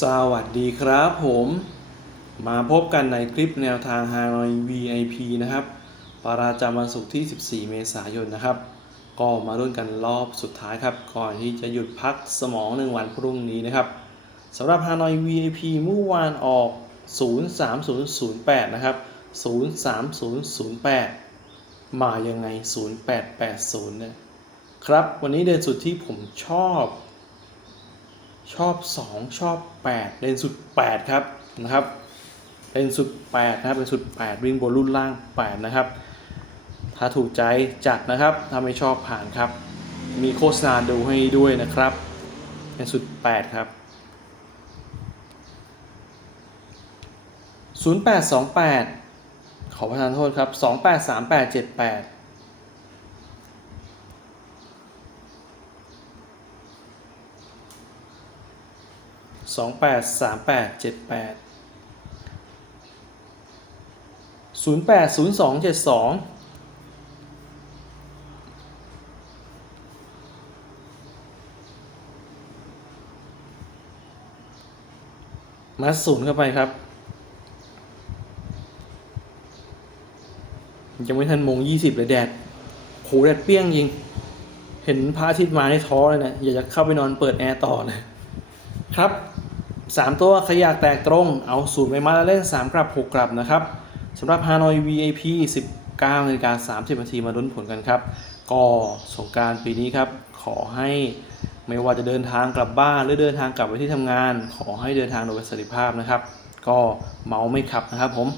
สวัสดีครับผม มาพบกันในคลิปแนวทาง Hanoi VIP นะครับ ประจำวันศุกร์ที่ 14 เมษายนนะครับ ก็มารุ่นกันรอบสุดท้ายครับ ก่อนที่จะหยุดพักสมองหนึ่งวันพรุ่งนี้นะครับสำหรับ Hanoi VIP เมื่อวานออก 03008 นะครับ 03008 มายังไง 0880นี่ยครับ วันนี้เดินสุดที่ผมชอบ ชอบ 2 ชอบ 8 เลนสุด 8 ครับนะครับ เลนสุด 8 นะครับเลนสุด 8 วิ่งบนรุ่นล่าง 8 นะครับ ถ้าถูกใจจัดนะครับ ถ้าไม่ชอบผ่านครับ มีโฆษณาดูให้ด้วยนะครับ เลนสุด 8 ครับ 0828 ขอประทานโทษครับ 283878 สองแปดสามแปดเจ็ดแปดศูนย์แปดศูนย์สองเจ็ดสองมาศูนย์เข้าไปครับ ยังไม่ทันโมงยี่สิบเลยแดดโหแดดเปรี้ยงจริง เห็นพระอาทิตย์มาในท้อเลยนะ อยากจะเข้าไปนอนเปิดแอร์ต่อเลย ครับ 3 ตัวขยากแตกตรง เอาสูตรไปมาแล้วเล่น 3 กลับ 6 กลับนะครับสำหรับฮานอย VIP 19นาฬิกา30นาทีมาลุ้นผลกันครับ ก็สงการปีนี้ครับ ขอให้ไม่ว่าจะเดินทางกลับบ้านหรือเดินทางกลับไปที่ทำงาน ขอให้เดินทางโดยประสิทธิภาพนะครับ ก็เมาไม่ขับนะครับผม